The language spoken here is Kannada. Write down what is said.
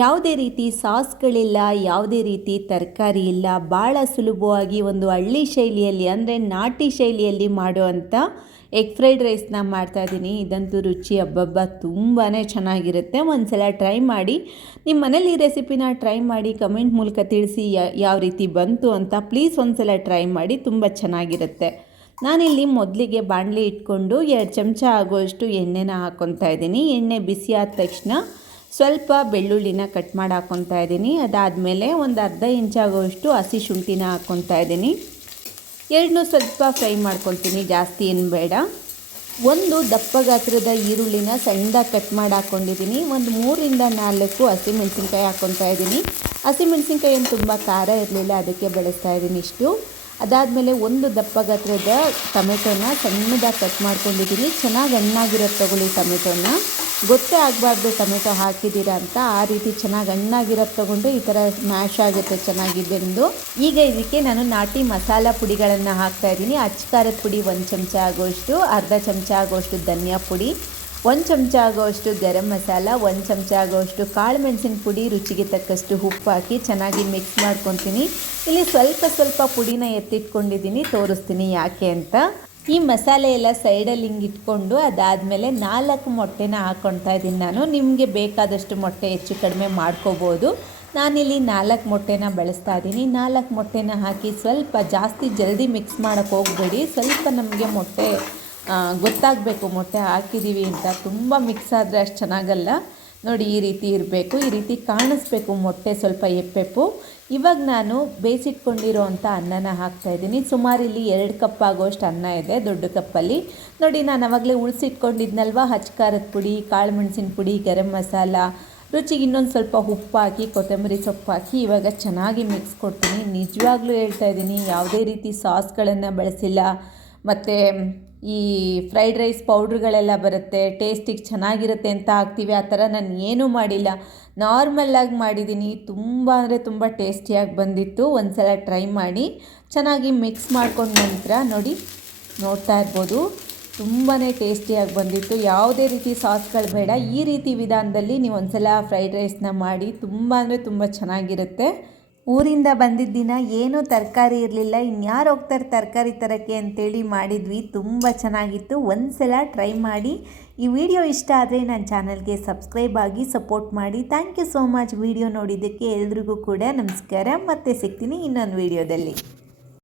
ಯಾವುದೇ ರೀತಿ ಸಾಸ್ಗಳಿಲ್ಲ, ಯಾವುದೇ ರೀತಿ ತರಕಾರಿ ಇಲ್ಲ, ಭಾಳ ಸುಲಭವಾಗಿ ಒಂದು ಹಳ್ಳಿ ಶೈಲಿಯಲ್ಲಿ ಅಂದರೆ ನಾಟಿ ಶೈಲಿಯಲ್ಲಿ ಮಾಡುವಂಥ ಎಗ್ ಫ್ರೈಡ್ ರೈಸ್ನ ಮಾಡ್ತಾಯಿದ್ದೀನಿ. ಇದಂತೂ ರುಚಿ ಹಬ್ಬಬ್ಬ ತುಂಬಾ ಚೆನ್ನಾಗಿರುತ್ತೆ. ಒಂದು ಸಲ ಟ್ರೈ ಮಾಡಿ. ನಿಮ್ಮ ಮನೇಲಿ ಈ ರೆಸಿಪಿನ ಟ್ರೈ ಮಾಡಿ ಕಮೆಂಟ್ ಮೂಲಕ ತಿಳಿಸಿ ಯಾವ ರೀತಿ ಬಂತು ಅಂತ. ಪ್ಲೀಸ್ ಒಂದು ಸಲ ಟ್ರೈ ಮಾಡಿ, ತುಂಬ ಚೆನ್ನಾಗಿರುತ್ತೆ. ನಾನಿಲ್ಲಿ ಮೊದಲಿಗೆ ಬಾಣಲಿ ಇಟ್ಕೊಂಡು 2 ಚಮಚ ಆಗುವಷ್ಟು ಎಣ್ಣೆನ ಹಾಕ್ಕೊತಾ ಇದ್ದೀನಿ. ಎಣ್ಣೆ ಬಿಸಿ ಆದ ತಕ್ಷಣ ಸ್ವಲ್ಪ ಬೆಳ್ಳುಳ್ಳಿನ ಕಟ್ ಮಾಡಿ ಹಾಕ್ಕೊತಾ ಇದ್ದೀನಿ. ಅದಾದಮೇಲೆ ಒಂದು ಅರ್ಧ ಇಂಚಾಗುವಷ್ಟು ಹಸಿ ಶುಂಠಿನ ಹಾಕ್ಕೊತಾ ಇದ್ದೀನಿ. ಎರಡನ್ನೂ ಸ್ವಲ್ಪ ಫ್ರೈ ಮಾಡ್ಕೊತೀನಿ, ಜಾಸ್ತಿ ಏನು ಬೇಡ. ಒಂದು ದಪ್ಪ ಗಾತ್ರದ ಈರುಳ್ಳಿನ ಸಣ್ಣದಾಗಿ ಕಟ್ ಮಾಡಿ ಹಾಕ್ಕೊಂಡಿದ್ದೀನಿ. ಒಂದು 3ರಿಂದ 4 ಹಸಿಮೆಣಸಿನ್ಕಾಯಿ ಹಾಕ್ಕೊತಾ ಇದ್ದೀನಿ. ಹಸಿಮೆಣಸಿನ್ಕಾಯಿ ಏನು ತುಂಬ ಖಾರ ಇರಲಿಲ್ಲ, ಅದಕ್ಕೆ ಬಳಸ್ತಾ ಇದ್ದೀನಿ ಇಷ್ಟು. ಅದಾದಮೇಲೆ ಒಂದು ದಪ್ಪ ಗಾತ್ರದ ಟೊಮೆಟೊನ ಸಣ್ಣದಾಗಿ ಕಟ್ ಮಾಡ್ಕೊಂಡಿದ್ದೀನಿ. ಚೆನ್ನಾಗಿ ಹಣ್ಣಾಗಿರೋದು ತೊಗೊಳ್ಳಿ ಟೊಮೆಟೊನ, ಗೊತ್ತೇ ಆಗಬಾರ್ದು ಟೊಮೆಟೊ ಹಾಕಿದ್ದೀರಾ ಅಂತ. ಆ ರೀತಿ ಚೆನ್ನಾಗಿ ಹಣ್ಣಾಗಿರೋದು ತೊಗೊಂಡು ಈ ಥರ ಮ್ಯಾಶ್ ಆಗುತ್ತೆ ಚೆನ್ನಾಗಿ ಬೆಂದು. ಈಗ ಇದಕ್ಕೆ ನಾನು ನಾಟಿ ಮಸಾಲ ಪುಡಿಗಳನ್ನು ಹಾಕ್ತಾಯಿದ್ದೀನಿ. ಅಚ್ಚ ಖಾರದ ಪುಡಿ 1 ಚಮಚ ಆಗೋಷ್ಟು, ಅರ್ಧ ಚಮಚ ಆಗೋಷ್ಟು ಧನಿಯಾ ಪುಡಿ, 1 ಚಮಚ ಆಗೋಷ್ಟು ಗರಂ ಮಸಾಲ, 1 ಚಮಚ ಆಗೋಷ್ಟು ಕಾಳು ಮೆಣಸಿನ ಪುಡಿ, ರುಚಿಗೆ ತಕ್ಕಷ್ಟು ಉಪ್ಪು ಹಾಕಿ ಚೆನ್ನಾಗಿ ಮಿಕ್ಸ್ ಮಾಡ್ಕೊತೀನಿ. ಇಲ್ಲಿ ಸ್ವಲ್ಪ ಪುಡಿನ ಎತ್ತಿಟ್ಕೊಂಡಿದ್ದೀನಿ, ತೋರಿಸ್ತೀನಿ ಯಾಕೆ ಅಂತ. ಈ ಮಸಾಲೆ ಎಲ್ಲ ಸೈಡಲ್ಲಿ ಹಿಂಗೆ ಇಟ್ಕೊಂಡು ಅದಾದಮೇಲೆ 4 ಮೊಟ್ಟೆನ ಹಾಕ್ಕೊಳ್ತಾ ಇದ್ದೀನಿ ನಾನು. ನಿಮಗೆ ಬೇಕಾದಷ್ಟು ಮೊಟ್ಟೆ ಹೆಚ್ಚು ಕಡಿಮೆ ಮಾಡ್ಕೋಬೋದು. ನಾನಿಲ್ಲಿ 4 ಮೊಟ್ಟೆನ ಬಳಸ್ತಾ ಇದ್ದೀನಿ. 4 ಮೊಟ್ಟೆನ ಹಾಕಿ ಸ್ವಲ್ಪ ಜಾಸ್ತಿ ಜಲ್ದಿ ಮಿಕ್ಸ್ ಮಾಡೋಕ್ಕೆ ಹೋಗಬೇಡಿ. ಸ್ವಲ್ಪ ನಮಗೆ ಮೊಟ್ಟೆ ಗೊತ್ತಾಗಬೇಕು ಮೊಟ್ಟೆ ಹಾಕಿದ್ದೀವಿ ಅಂತ. ತುಂಬ ಮಿಕ್ಸ್ ಆದರೆ ಅಷ್ಟು ಚೆನ್ನಾಗಲ್ಲ. ನೋಡಿ, ಈ ರೀತಿ ಇರಬೇಕು, ಈ ರೀತಿ ಕಾಣಿಸ್ಬೇಕು ಮೊಟ್ಟೆ ಸ್ವಲ್ಪ ಎಪ್ಪೆಪ್ಪು. ಇವಾಗ ನಾನು ಬೇಯಿಸಿಟ್ಕೊಂಡಿರೋ ಅಂಥ ಅನ್ನನ ಹಾಕ್ತಾಯಿದ್ದೀನಿ. ಸುಮಾರು ಇಲ್ಲಿ 2 ಕಪ್ ಆಗೋಷ್ಟು ಅನ್ನ ಇದೆ, ದೊಡ್ಡ ಕಪ್ಪಲ್ಲಿ. ನೋಡಿ, ನಾನು ಆವಾಗಲೇ ಉಳಿಸಿಟ್ಕೊಂಡಿದ್ನಲ್ವ ಅಚ್ಚ ಖಾರದ ಪುಡಿ, ಕಾಳು ಮೆಣಸಿನ ಪುಡಿ, ಗರಂ ಮಸಾಲ, ರುಚಿಗೆ ಇನ್ನೊಂದು ಸ್ವಲ್ಪ ಉಪ್ಪು ಹಾಕಿ, ಕೊತ್ತಂಬರಿ ಸೊಪ್ಪು ಹಾಕಿ ಇವಾಗ ಚೆನ್ನಾಗಿ ಮಿಕ್ಸ್ ಕೊಡ್ತೀನಿ. ನಿಜವಾಗ್ಲೂ ಹೇಳ್ತಾ ಇದ್ದೀನಿ, ಯಾವುದೇ ರೀತಿ ಸಾಸ್ಗಳನ್ನು ಬಳಸಿಲ್ಲ. ಮತ್ತು ಈ ಫ್ರೈಡ್ ರೈಸ್ ಪೌಡ್ರುಗಳೆಲ್ಲ ಬರುತ್ತೆ, ಟೇಸ್ಟಿಗೆ ಚೆನ್ನಾಗಿರುತ್ತೆ ಅಂತ ಹಾಕ್ತೀವಿ, ಆ ಥರ ನಾನು ಏನೂ ಮಾಡಿಲ್ಲ. ನಾರ್ಮಲ್ಲಾಗಿ ಮಾಡಿದ್ದೀನಿ. ತುಂಬ ಅಂದರೆ ತುಂಬ ಟೇಸ್ಟಿಯಾಗಿ ಬಂದಿತ್ತು. ಒಂದು ಸಲ ಟ್ರೈ ಮಾಡಿ. ಚೆನ್ನಾಗಿ ಮಿಕ್ಸ್ ಮಾಡ್ಕೊಂಡ ನಂತರ ನೋಡಿ, ನೋಡ್ತಾ ಇರ್ಬೋದು, ತುಂಬಾ ಟೇಸ್ಟಿಯಾಗಿ ಬಂದಿತ್ತು. ಯಾವುದೇ ರೀತಿ ಸಾಸ್ಗಳು ಬೇಡ. ಈ ರೀತಿ ವಿಧಾನದಲ್ಲಿ ನೀವು ಒಂದು ಸಲ ಫ್ರೈಡ್ ರೈಸ್ನ ಮಾಡಿ, ತುಂಬ ಅಂದರೆ ತುಂಬ ಚೆನ್ನಾಗಿರುತ್ತೆ. ಊರಿಂದ ಬಂದಿದ್ದ ದಿನ ಏನೂ ತರಕಾರಿ ಇರಲಿಲ್ಲ, ಇನ್ಯಾರು ಹೋಗ್ತಾರೆ ತರಕಾರಿ ತರೋಕ್ಕೆ ಅಂತೇಳಿ ಮಾಡಿದ್ವಿ. ತುಂಬ ಚೆನ್ನಾಗಿತ್ತು. ಒಂದು ಸಲ ಟ್ರೈ ಮಾಡಿ. ಈ ವಿಡಿಯೋ ಇಷ್ಟ ಆದರೆ ನನ್ನ ಚಾನಲ್ಗೆ ಸಬ್ಸ್ಕ್ರೈಬ್ ಆಗಿ ಸಪೋರ್ಟ್ ಮಾಡಿ. Thank you so much video ನೋಡಿದ್ದಕ್ಕೆ. ಎಲ್ರಿಗೂ ಕೂಡ ನಮಸ್ಕಾರ. ಮತ್ತೆ ಸಿಗ್ತೀನಿ ಇನ್ನೊಂದು ವಿಡಿಯೋದಲ್ಲಿ.